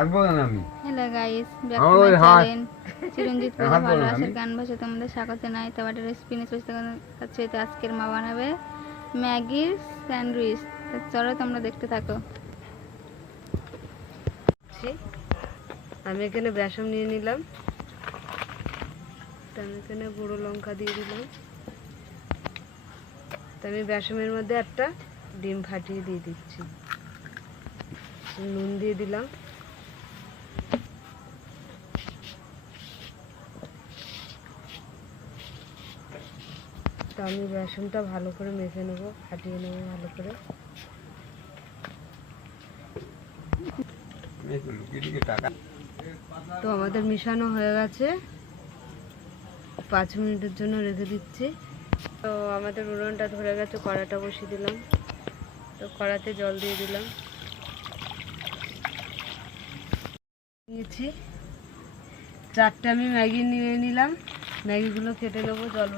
Hello guys, back to my channel Chiranjit Puja ভালোবাসার গান ভাষা তোমাদের স্বাগত জানাই। তো একটা রেসিপি নিয়ে চলে যাচ্ছে। তো আজকের মা বানাবে ম্যাগির স্যান্ডউইচ। তো চলো তোমরা দেখতে থাকো। আমি এখানে বেসন নিয়ে নিলাম, আমি এখানে গুঁড়ো লঙ্কা দিয়ে দিলাম। তো আমি বেসনের মধ্যে একটা ডিম ফাটিয়ে দিয়ে দিচ্ছি, নুন দিয়ে দিলাম। তো আমি বেসনটা ভালো করে মেখে নেবো, ফাটিয়ে নেবো ভালো করে। তো আমাদের মিশানো হয়ে গেছে, 5 মিনিটের জন্য রেখে দিচ্ছি। তো আমাদের উনুনটা ধরে গেছে, কড়াটা বসিয়ে দিলাম। তো কড়াতে জল দিয়ে দিলাম, নিয়েছি 4টে আমি ম্যাগি নিয়ে নিলাম। ম্যাগিগুলো কেটে নেবো, জল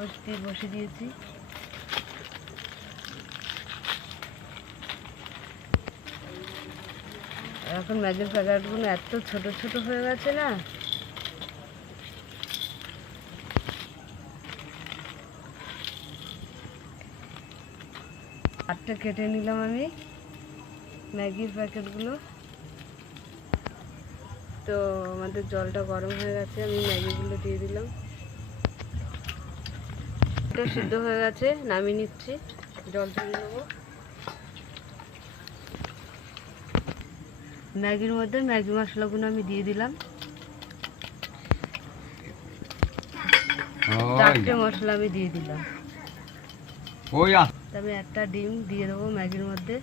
বসিয়ে দিয়েছি। এখন ম্যাগির প্যাকেটগুলো এত ছোট ছোট হয়ে গেছে না, আটটা কেটে নিলাম আমি ম্যাগির প্যাকেটগুলো। তো আমাদের জলটা গরম হয়ে গেছে, আমি ম্যাগিগুলো দিয়ে দিলাম। এটা সিদ্ধ হয়ে গেছে, নামিয়ে নিচ্ছি, জল ঝরিয়ে নেবো। ম্যাগির মধ্যে ম্যাগি মশলাগুলো আমি দিয়ে দিলাম, 4টে মশলা আমি দিয়ে দিলাম। আমি একটা ডিম দিয়ে দেবো ম্যাগির মধ্যে।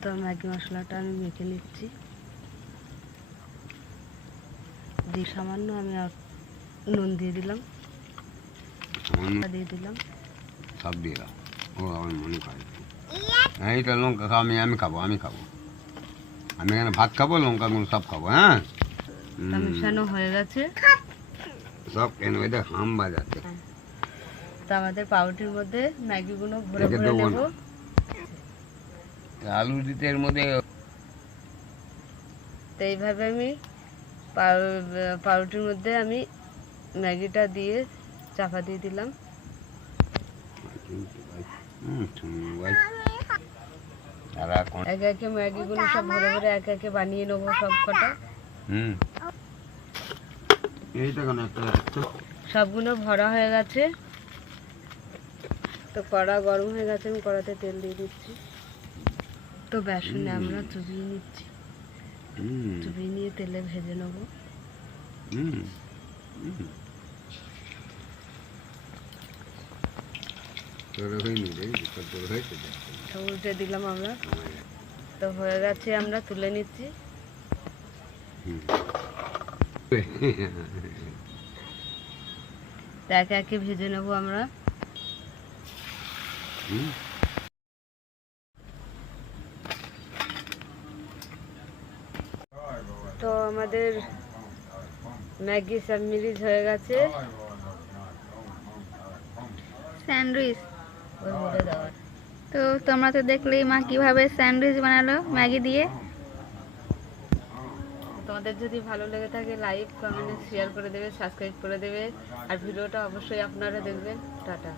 তো ম্যাগি মশলাটা আমি মেখে নিচ্ছি, দিয়ে সামান্য আমি নুন দিয়ে দিলাম, দিয়ে দিলাম, সব দিয়ে দাও। ও আমার মনে করে এইটা লঙ্কা খাও, আমি খাবো, আমি এখানে ভাত খাবো, লঙ্কাগুলো সব খাবো। হ্যাঁ, মেশানো হয়ে গেছে সব কেন এটা হাম বাজাচ্ছে। তো আমাদের পাউরুটির মধ্যে ম্যাগিগুলো ভরে ভরে নেব। আলু দিতে এর মধ্যে। তো এইভাবে আমি পাউরুটির মধ্যে আমি ম্যাগিটা দিয়ে চাপা দিয়ে দিলাম। একে একে ম্যাগিগুলো সব ভরে ভরে একে একে বানিয়ে নেবো সব কটা। সবগুলো ভরা হয়ে গেছে। তো কড়া গরম হয়ে গেছে, আমি কড়াতে তেল দিয়ে দিচ্ছি। তো বেসনে আমরা চুবিয়ে নিচ্ছি, চুবিয়ে নিয়ে তেলে ভেজে নেব। তো উল্টে দিলাম আমরা। তো হয়ে গেছে, আমরা তুলে নিচ্ছি। তো একে একে ভেজে নেব আমরা। তো আমাদের ম্যাগি স্যান্ডউইচ হয়ে গেছে, স্যান্ডউইচ। তো তোমরা তো দেখলেই মা কিভাবে স্যান্ডউইচ বানালো ম্যাগি দিয়ে। তোমাদের যদি ভালো লেগে থাকে লাইক কমেন্ট শেয়ার করে দেবে, সাবস্ক্রাইব করে দেবে, আর ভিডিওটা অবশ্যই আপনারা দেখবেন। টাটা।